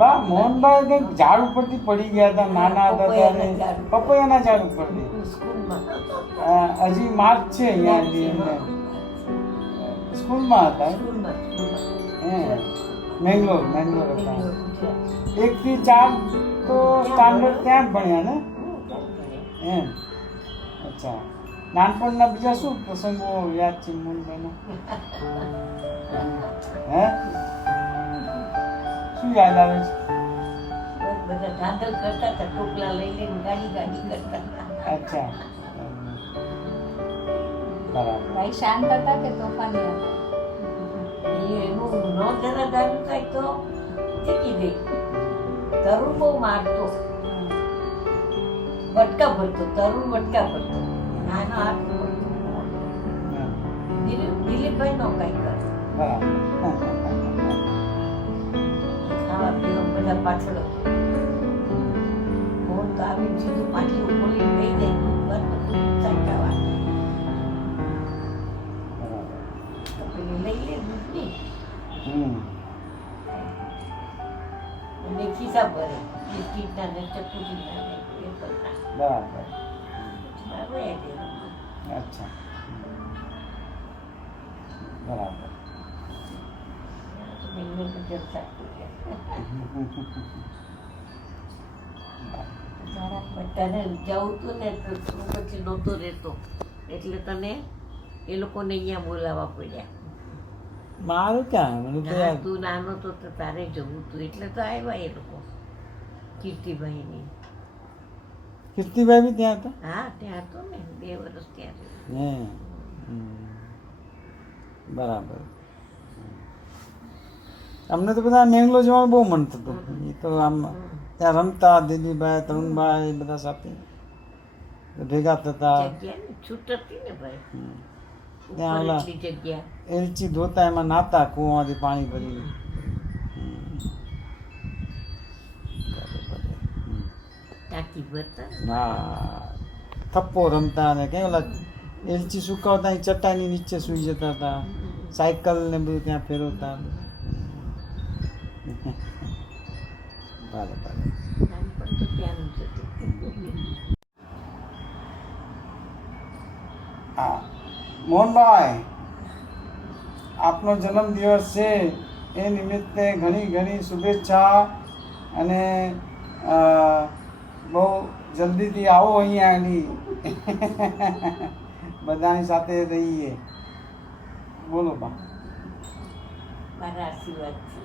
બા મોહનભાઈ કંઈક ઝાડ ઉપરથી પડી ગયા હતા નાના હતા ત્યારે પપૈયાના ઝાડ ઉપરથી હજી માર્ક છે અહીંયા એમને સ્કૂલમાં હતા હે મેંગ્લોર હતા 1 થી 4 તો સ્ટાન્ડર્ડ ત્યાં જ ભણ્યા ને એમ અચ્છા નાનપણના બીજા શું પ્રસંગો યાદ છે મોહનભાઈના હે શું યાદ આવે છે બધા ધાંધલ કરતા હતા ટોપલા લઈ લઈને ગાડી કરતા અચ્છા બરાબર ભાઈ શાંત હતા કે તોફાની હતા? એનું નો જરા દારૂ થાય તો ટીકી દે. તરુણ બહુ મારતો, વટકા ભરતો, તરુણ વટકા ભરતો, નાનો હાથ ભરતો. દિલીપભાઈ નો કઈ કરે બરાબર ખાવા પીવા બધા પાછળ હતો. મોહન તો આવીને સીધું પાટલી ખોલીને લઈ જાય દૂધ બધું ચમકાવા પેલી લઈ લે દૂધની અને ખિસ્સા ભરે બિસ્કીટના ને ચટુટીના ને એ બધા બરાબર આવે અચ્છા બરાબર બેંગ્લોર જલસા તને જવું તું ને તો તું પછી નહોતો રહેતો એટલે તને એ લોકોને અહીંયા બોલાવવા પડ્યા. મારું ક્યાં મને તો હા, યાદ તું નાનો તો તારે જવું તું એટલે તો આવ્યા એ લોકો કીર્તિભાઈની. કીર્તિભાઈ બી ત્યાં હતા હા ત્યાં હતો ને 2 વર્ષ ત્યાં રહ્યો. હે બરાબર અમને તો બધા મેંગ્લો જવાનું બહુ મન થતું એ તો આમ ત્યાં રમતા દિલીપભાઈ તરુણભાઈ બધા સાથે ભેગા થતા જગ્યા ને છૂટ હતી ને ભાઈ ત્યાં ઉપર ઓલા એટલી જગ્યા એલચી ધોતા એમાં નાતા કૂવામાંથી પાણી ભરીને ટાંકી ભરતા હા થપ્પો રમતા ને કઈ ઓલા એલચી સુકાવતા અહીં ચટ્ટાઈની નીચે સૂઈ જતા હતા સાયકલ ને બધું ત્યાં ફેરવતા ભલે ભલે નાનપણ તો ત્યાંનું જ હતું. હા મોહનભાઈ આપનો જન્મદિવસ છે એ નિમિત્તે ઘણી ઘણી શુભેચ્છા અને બહુ જલ્દીથી આવો અહીંયા એની બધાની સાથે રહીએ બોલો બા મારા આશીર્વાદ છે.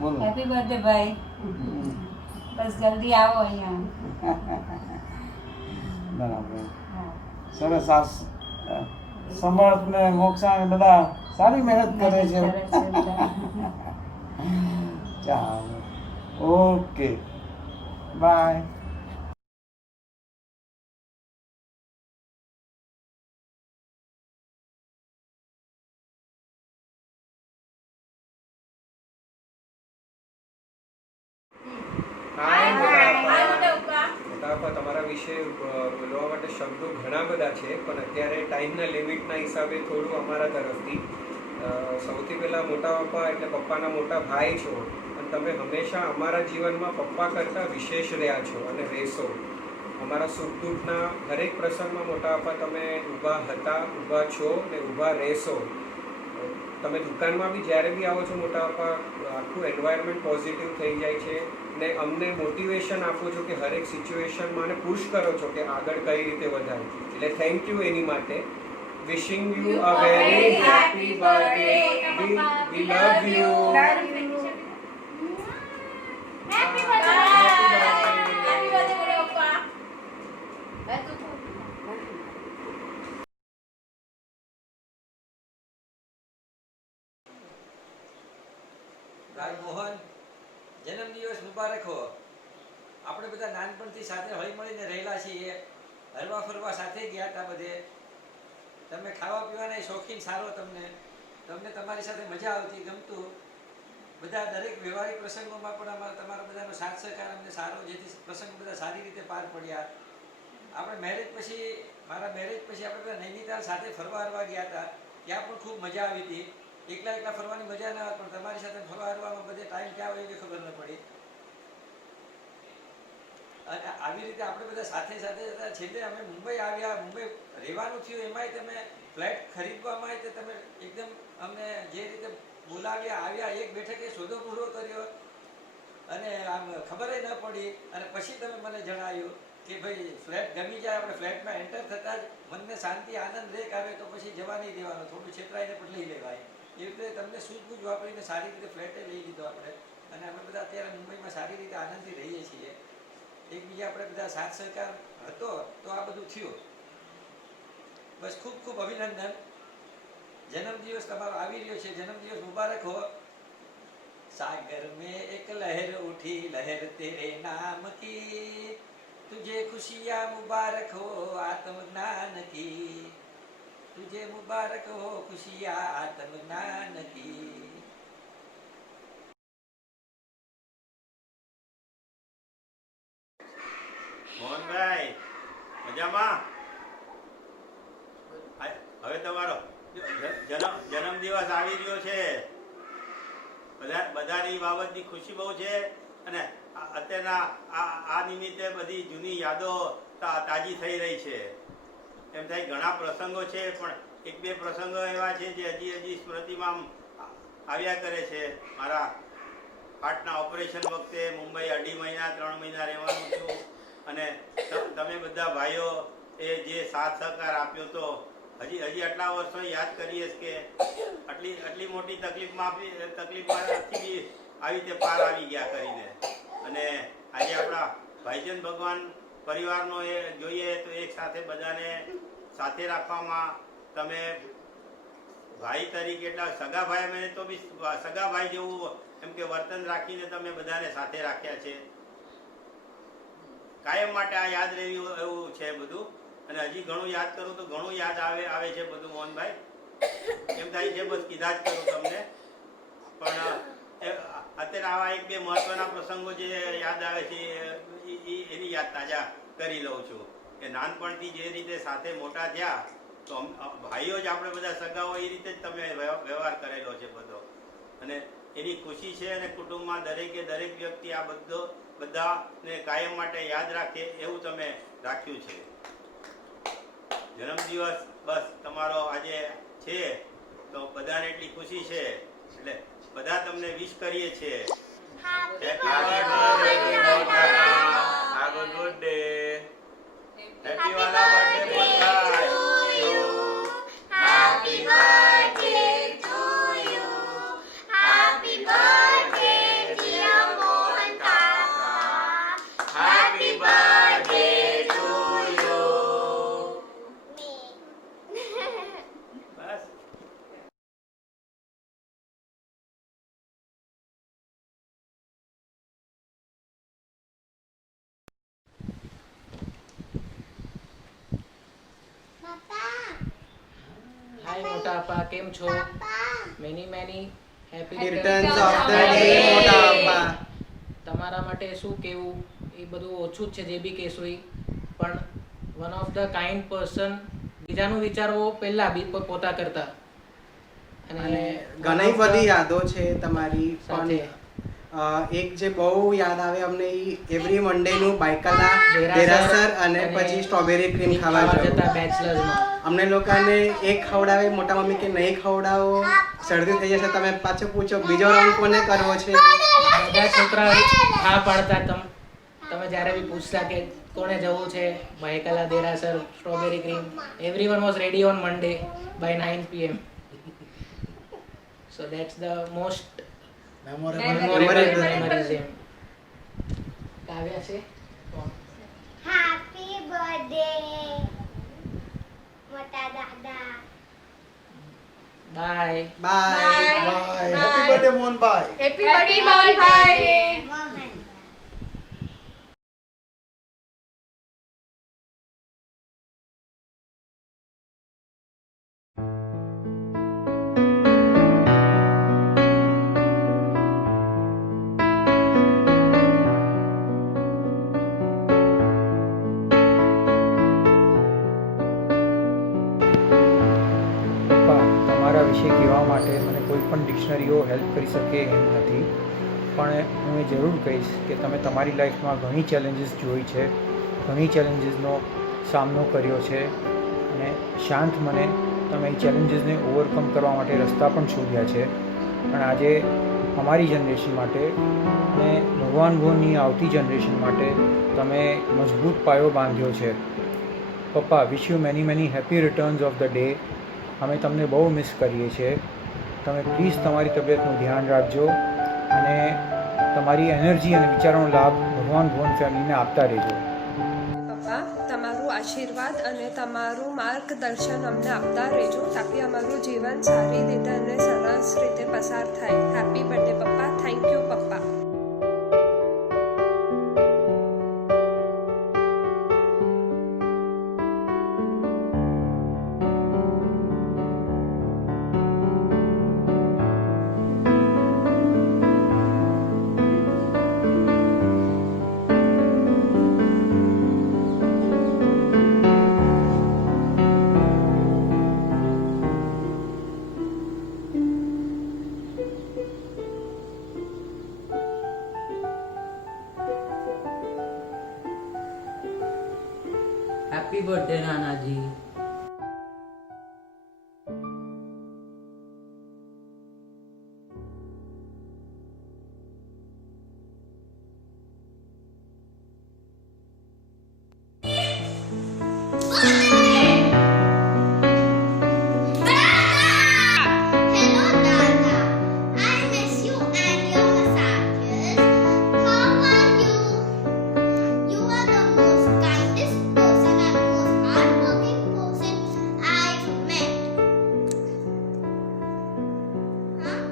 બોલો હેપી બર્થડે ભાઈ. બસ જલ્દી આવો અહીંયા. બરાબર હા. સરસ આ સમર્થ ને મોક્ષા ને બધા સારી મહેનત કરે છે ચાલો ઓકે બાય મોટાપા તમારા વિશે બોલવા માટે શબ્દો ઘણા બધા છે પણ અત્યારે ટાઈમના લિમિટના હિસાબે થોડું અમારા તરફથી સૌથી પહેલાં મોટા પપ્પા એટલે પપ્પાના મોટા ભાઈ છો અને તમે હંમેશા અમારા જીવનમાં પપ્પા કરતાં વિશેષ રહ્યા છો અને રહેશો. અમારા સુખ દુઃખના દરેક પ્રસંગમાં મોટા પપ્પા તમે ઊભા હતા, ઊભા છો ને ઊભા રહેશો. તમે દુકાનમાં બી જ્યારે બી આવો છો મોટા પપ્પા આખું એન્વાયરમેન્ટ પોઝિટિવ થઈ જાય છે ને અમને મોટિવેશન આપો છો કે હરેક સિચ્યુએશનમાં અને પુશ કરો છો કે આગળ કઈ રીતે વધારે. એટલે થેન્ક યુ એની માટે. Wishing you a very happy birthday. We love you. Rajmohan જન્મદિવસ મુબારક હો. આપણે બધા નાનપણથી સાથે હળી મળીને રહેલા છીએ, હરવા ફરવા સાથે ગયા હતા બધે. તમે ખાવા પીવાના શોખીન સારો, તમને તમારી સાથે મજા આવતી, ગમતું. બધા દરેક વ્યવહારિક પ્રસંગોમાં પણ તમારા બધાનો સાથ સહકાર અમને સારો, જેથી પ્રસંગ બધા સારી રીતે પાર પડ્યા. આપણે મારા મેરેજ પછી આપણે બધા નૈનીતાલ સાથે ફરવા ગયા હતા, ત્યાં પણ ખૂબ મજા આવી હતી. એકલા એકલા ફરવાની મજા ના આવે, પણ તમારી સાથે ફરવા હરવામાં બધે ટાઈમ ક્યાં હોય એવી ખબર ન પડી. અને આવી રીતે આપણે બધા સાથે સાથે હતા. છેલ્લે અમે મુંબઈ આવ્યા, મુંબઈ રહેવાનું થયું, એમાંય તમે ફ્લેટ ખરીદવામાં તે તમે એકદમ અમને જે રીતે બોલાવ્યા, આવ્યા, એક બેઠકે સોદો પૂરો કર્યો અને આમ ખબર ન પડી. અને પછી તમે મને જણાવ્યું કે ભાઈ ફ્લેટ ગમી જાય, આપણે ફ્લેટમાં એન્ટર થતાં જ મનને શાંતિ આનંદ રેક આવે તો પછી જવા નહીં દેવાનું, થોડું છેતરાઈને પણ લઈ લેવાય. એવી રીતે તમને સૂઝબૂઝ વાપરીને સારી રીતે ફ્લેટે લઈ લીધો આપણે. અને અમે બધા અત્યારે મુંબઈમાં સારી રીતે આનંદથી રહીએ છીએ. એકબીજા આપણે બધા સાથ સહકાર હતો તો આ બધું થયું. બસ ખૂબ ખૂબ અભિનંદન. જન્મદિવસ તમારો આવી રહ્યો છે, જન્મદિવસ મુબારક હો. सागर में एक लहर उठी, लहर तेरे नाम की, तुझे खुशियाँ मुबारक हो आत्मज्ञान की, तुझे मुबारक हो खुशियाँ आत्मज्ञान की. મોહનભાઈ મજામાં? હવે તમારો જન્મદિવસ આવી રહ્યો છે. બધાની બાબતની ખુશી બહુ છે. અને અત્યારના આ નિમિત્તે બધી જૂની યાદો તાજી થઈ રહી છે. એમ થાય ઘણા પ્રસંગો છે, પણ એક બે પ્રસંગો એવા છે જે હજી સ્મૃતિમાં આવ્યા કરે છે. મારા હાર્ટના ઓપરેશન વખતે મુંબઈ 2.5 મહિના 3 મહિના રહેવાનું થયું. અને તમે બધા ભાઈઓ એ જે સાથ સહકાર આપ્યો તો હજી આટલા વર્ષો યાદ કરીએ કે આટલી મોટી તકલીફમાંથી આવી રીતે પાર આવી ગયા કરીને. અને આજે આપણા ભાઈજન ભગવાન પરિવારનો એ જોઈએ તો એક સાથે બધાને સાથે રાખવામાં તમે ભાઈ તરીકે એટલા સગા ભાઈ અમે તો બી સગા ભાઈ જેવું એમ કે વર્તન રાખીને તમે બધાને સાથે રાખ્યા છે. કાયમ માટે આ યાદ રહેવું એવું છે બધું. અને હજી ઘણું યાદ કરું તો ઘણું યાદ આવે છે બધું. મોહનભાઈ એમ થાય છે બસ કીધા જ કરું તમને. પણ અત્યારે આવા એક બે મહત્વના પ્રસંગો જે યાદ આવે છે એની યાદ તાજા કરી લઉં છું. કે નાનપણથી જે રીતે સાથે મોટા થયા તો ભાઈઓ જ આપણે બધા સગાઓ એ રીતે જ તમે વ્યવહાર કરેલો છે બધો. અને એની ખુશી છે. અને કુટુંબમાં દરેક વ્યક્તિ આ બધાને કાયમ માટે યાદ રાખે એવું તમે રાખ્યું છે. જન્મદિવસ બસ તમારો આજે છે તો બધાને એટલી ખુશી છે એટલે બધા તમને વિશ કરીએ છીએ. Happy birthday. હેપી વાલા birthday Mohanbhai. Happy birthday to you. Happy birthday dear Mohan Kaka. Happy birthday to you. બસ હાય મોટા આપા, કેમ છો? Many happy returns of the day મોટા આપા. તમારા માટે શું કહેવું એ બધું ઓછું જ છે જે બી કહેશું એ. પણ one of the kind person, બીજાનું વિચારવો પહેલા બી પોતા કરતા. અને ઘણી બધી યાદો છે તમારી. પણ એક જે બહુ યાદ આવે અમને એવરી મંડે નું બાયકલા દેરાસર અને પછી સ્ટ્રોબેરી ક્રીમ ખાવા જતા બેચલર્સમાં. અમને લોકોને એક ખવડાવે, મોટા મમ્મી કે નહીં ખવડાવો, શરદી થઈ જશે, તમે પાછો પૂછો બીજો રાઉન્ડ કોને કરવો છે. બધા છોકરા હા પાડતા. તમે જ્યારે બી પૂછતા કે કોને જવું છે બાયકલા દેરાસર strawberry cream, everyone was ready on Monday by 9 PM. So that's the most memorable memories. Kavya છે. Happy birthday મોટા દાદા. Bye bye. Happy birthday Mohanbhai. Happy birthday Mohanbhai. Mohan. પપ્પા, તમારા વિશે કહેવા માટે મને કોઈ પણ ડિક્શનરીઓ હેલ્પ કરી શકે એમ નથી, પણ હું એ જરૂર કહીશ કે તમે તમારી લાઈફમાં ઘણી ચેલેન્જીસ જોઈ છે, ઘણી ચેલેન્જીસનો સામનો કર્યો છે અને શાંત મને તમે એ ચેલેન્જીસને ઓવરકમ કરવા માટે રસ્તા પણ શોધ્યા છે. પણ આજે અમારી જનરેશન માટે અને ભગવાન ભોની આવતી જનરેશન માટે તમે મજબૂત પાયો બાંધ્યો છે. પપ્પા, wish you many happy returns of the day. અમે તમને બહુ મિસ કરીએ છીએ. તમે પ્લીઝ તમારી તબિયતનું ધ્યાન રાખજો અને તમારી એનર્જી અને વિચારોનો લાભ ભગવાન ભુવન ફેમિલીને આપતા રહેજો. પપ્પા, તમારું આશીર્વાદ અને તમારું માર્ગદર્શન અમને આપતા રહેજો તાકી અમારું જીવન સારી રીતે અને સરસ રીતે પસાર થાય. હેપી બર્થડે પપ્પા. થેન્ક યુ પપ્પા. Happy birthday Nana ji. Hello, Dada. I miss you and your massages. How are you? You are the most kindest person and most hardworking person I've met. Huh?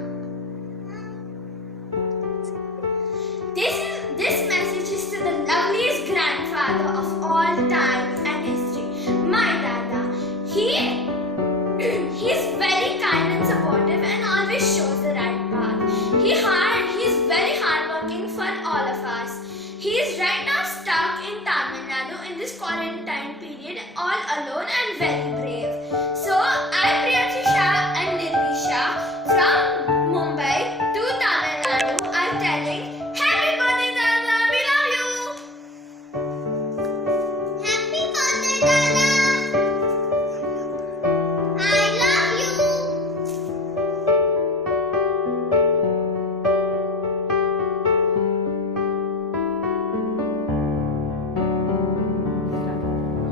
This message is to the loveliest grandfather of all time and history, my Dada. He's very kind and supportive and always shows the right path. He's very hardworking for all of us. He is right now stuck in Tamil Nadu in this quarantine period, all alone and very brave. So I, Priyatisha and Nirvisha from Mumbai to Tamil Nadu are telling Happy birthday, Dada! We love you! Happy birthday, Dada! I love you!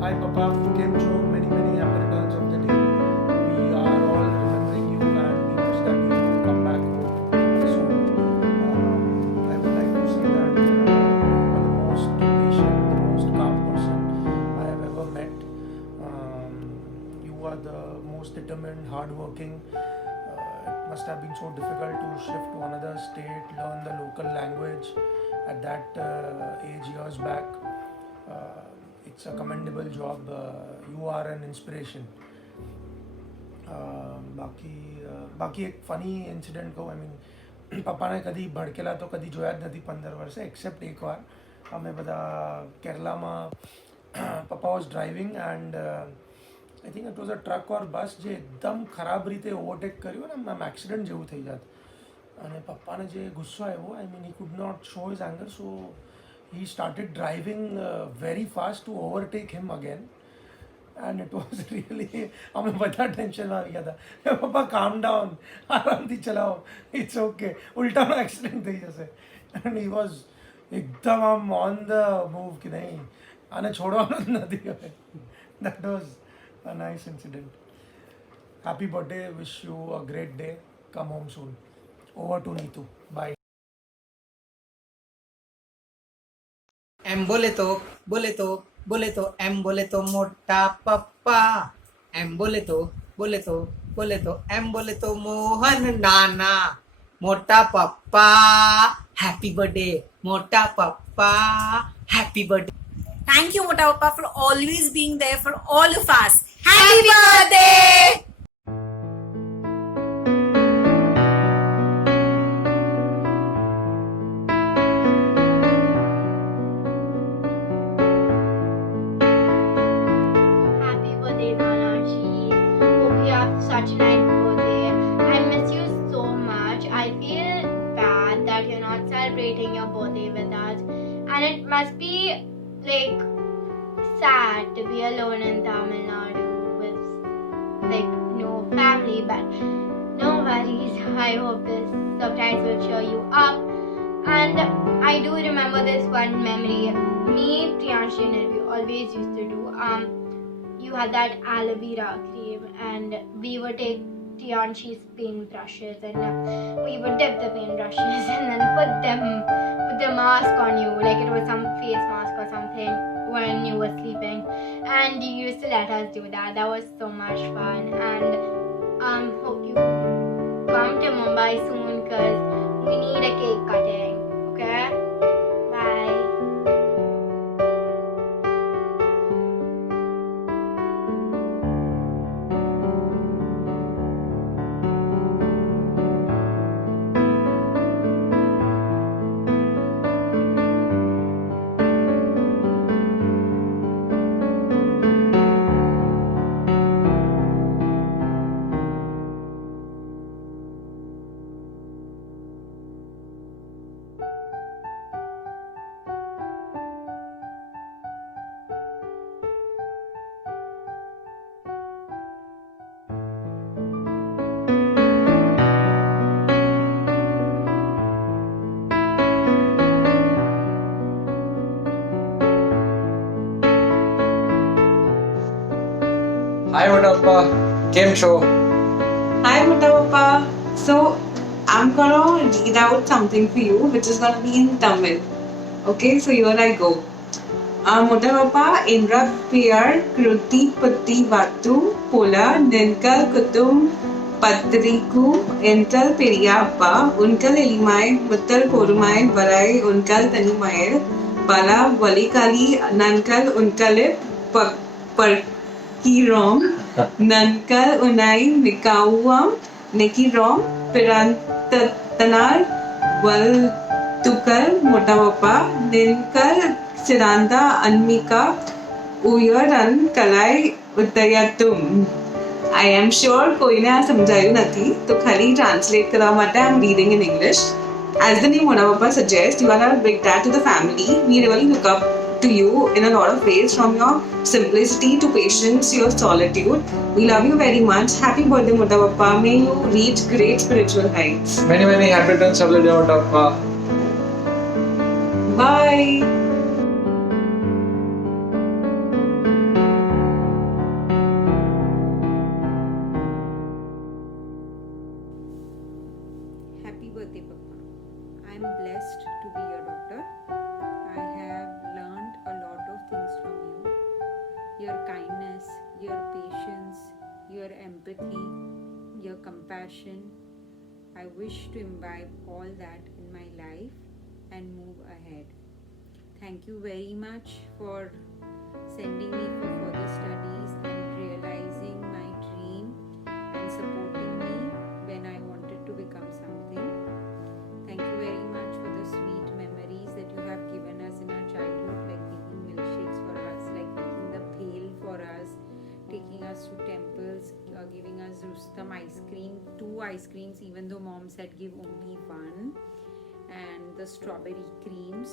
Hi Papa, કેમ છો? Many happy returns of the day. We are all remembering you and we wish that you will come back home soon. I would like to say that you are the most patient, the most calm person I have ever met. You are the most determined, hardworking. It must have been so difficult to shift to another state, learn the local language at that age years back. It's a commendable job. You are an inspiration. બાકી એક funny incident કહું. પપ્પાને કદી ભડકેલા તો કદી જોયા જ નથી 15 વર્ષે, એક્સેપ્ટ એકવાર અમે બધા કેરલામાં પપ્પા was driving and I think it was a truck or bus જે એકદમ ખરાબ રીતે ઓવરટેક કર્યું ને આમ એક્સિડન્ટ જેવું થઈ જાત અને પપ્પાને જે ગુસ્સો આવ્યો, he could not show his anger, so he started driving very fast to overtake him again. And it was really, અમે બધા ટેન્શનમાં આવી ગયા હતા. પપ્પા કામ ડાઉન, આરામથી ચલાવો, ઇટ્સ ઓકે, ઉલટાનો એક્સિડન્ટ થઈ જશે. એન્ડ હી વોઝ એકદમ આમ ઓન ધ મૂવ કે નહીં આને છોડવાનો જ નથી હવે. That was a nice incident. Happy birthday, wish you a great day. Come home soon. Over to Neetu. Bye. એમ બોલે તો એમ બોલે તો મોટા પપ્પા. એમ બોલે તો એમ બોલે તો મોહન નાના. મોટા પપ્પા હેપી બર્થડે. મોટા પપ્પા happy birthday. Thank you, Mota Papa, for always being there for all of us. Happy birthday! Happy birthday, Nanaji. Hope you have such a nice birthday. and it must be like sad to be alone in Tamil Nadu with like no family, but no worries. I hope this subtitles will cheer you up. And I do remember this one memory. Me, Priyanshi and we always used to do. You had that aloe vera cream, and we would take Priyanshi's paint brushes, and we would dip the paint brushes and then put the mask on you, like it was some face mask or something, when you were sleeping. And you used to let us do that. That was so much fun. And hope you come to Mumbai soon, because we need a cake cutting. Okay? Bye. હાય મોટા પપ્પા, કેમ છો? Hi, Mutawappa. So, I'm gonna read out something for you, which is gonna be in Tamil. Okay, so here I go. Mutawappa, Indra Piyar, Kruti Putti Vatu, Pola, Ninkal Kutum, Patriku, Ental Periyappa, Unkal Elimai, Muttal Porumai, Varai, Unkal Tanimayel, Bala, Valikali, Nankal Unkalip, Kirom, Nankal Unai, Nikauam, Nikirom, Pirantanar, Valtukal, Mutawappa, Ninkal, Siranda, Anmika, Uyaran, Kalai, Uttayatum. I am sure कोई ने आज समझायु नहीं, तो खाली translate करा माटे I am reading in English. As the name Mutawappa suggests, you are a big dad to the family. We really look up to you in a lot of ways, from your simplicity to patience, your solitude. We love you very much. Happy birthday, Mutawappa. May you reach great spiritual heights. Many many happy returns of the day, મોટા પપ્પા. Bye. Happy birthday, Papa. I am blessed to be your daughter. I have learned a lot of things from you. Your kindness, your patience, your empathy, your compassion. I wish to imbibe all that in my life and move ahead. Thank you very much for sending me for further studies and realizing my dream and supporting me when I wanted to become something. Thank you very much for the sweet memories that you have given us in our childhood, like making milkshakes for us, like making the pail for us, taking us to temples, giving us Rustam ice cream, 2 ice creams, even though mom said give only 1, and the strawberry creams.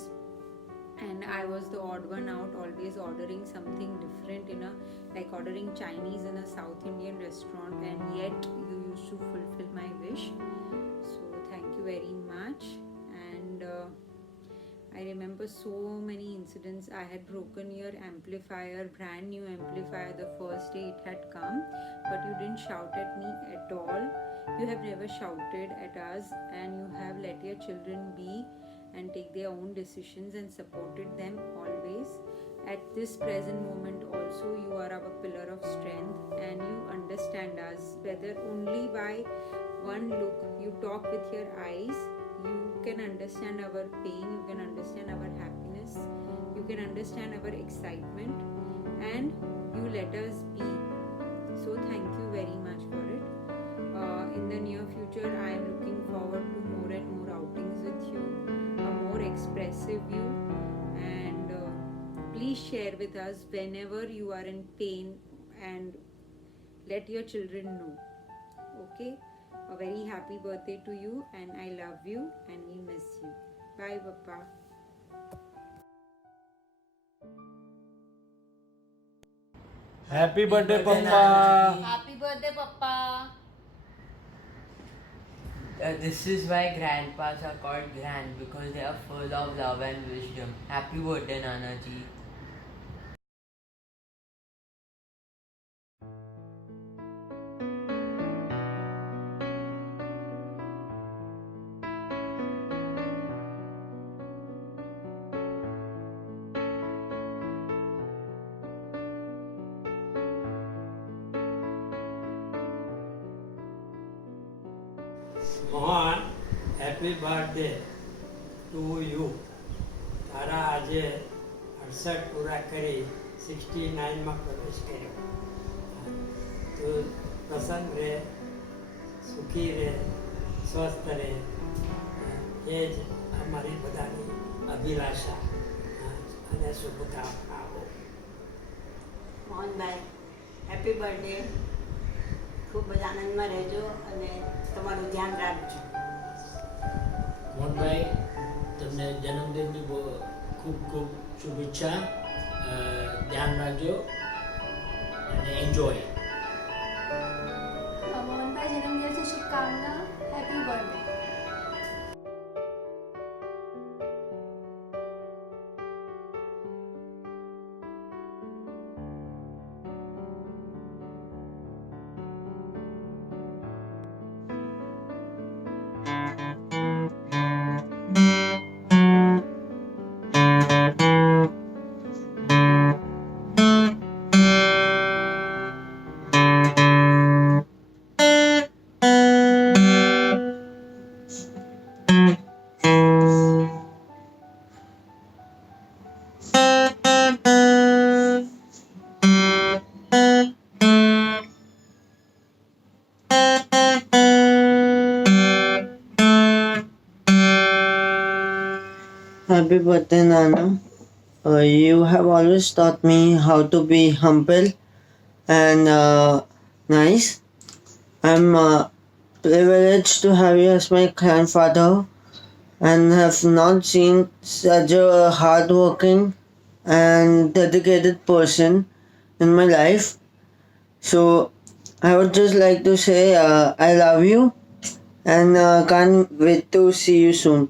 And I was the odd one out, always ordering something different like ordering Chinese in a South Indian restaurant, and yet you used to fulfill my wish. So thank you very much. And I remember so many incidents. I had broken your amplifier, brand new amplifier, the first day it had come, but you didn't shout at me at all. You have never shouted at us, and you have let your children be and take their own decisions and supported them always. At this present moment also, you are our pillar of strength, and you understand us, whether only by one look. You talk with your eyes, you can understand our pain, you can understand our happiness, you can understand our excitement, and you let us be. So thank you very much for it. In the near future, I am looking forward to more and more outings with you, a more expressive you, and please share with us whenever you are in pain, and let your children know. Okay? A very happy birthday to you, and I love you and we miss you. Bye, Papa. Happy birthday પપ્પા. Happy birthday, Papa. This is why grandpas are called grand, because they are full of love and wisdom. Happy birthday, Nana ji. Mohan, happy birthday to you. તારા આજે 68 પૂરા કરી 69માં પ્રવેશ કર્યો. તું પ્રસન્ન રહે, સુખી રહે, સ્વસ્થ રહે, એ જ અમારી બધાની અભિલાષા અને શુભકામનાઓ. Mohanbhai, happy birthday. ખૂબ જ આનંદમાં રહેજો અને તમારું ધ્યાન રાખજો. મોહનભાઈ, તમને જન્મદિનની બહુ ખૂબ ખૂબ શુભેચ્છા. ધ્યાન રાખજો અને એન્જોય. મોહનભાઈ જન્મદિવસની શુભકામના. Happy birthday. Happy birthday, Nana. You have always taught me how to be humble and nice. I'm privileged to have you as my grandfather and have not seen such a hardworking and dedicated person in my life. So I would just like to say I love you and can't wait to see you soon.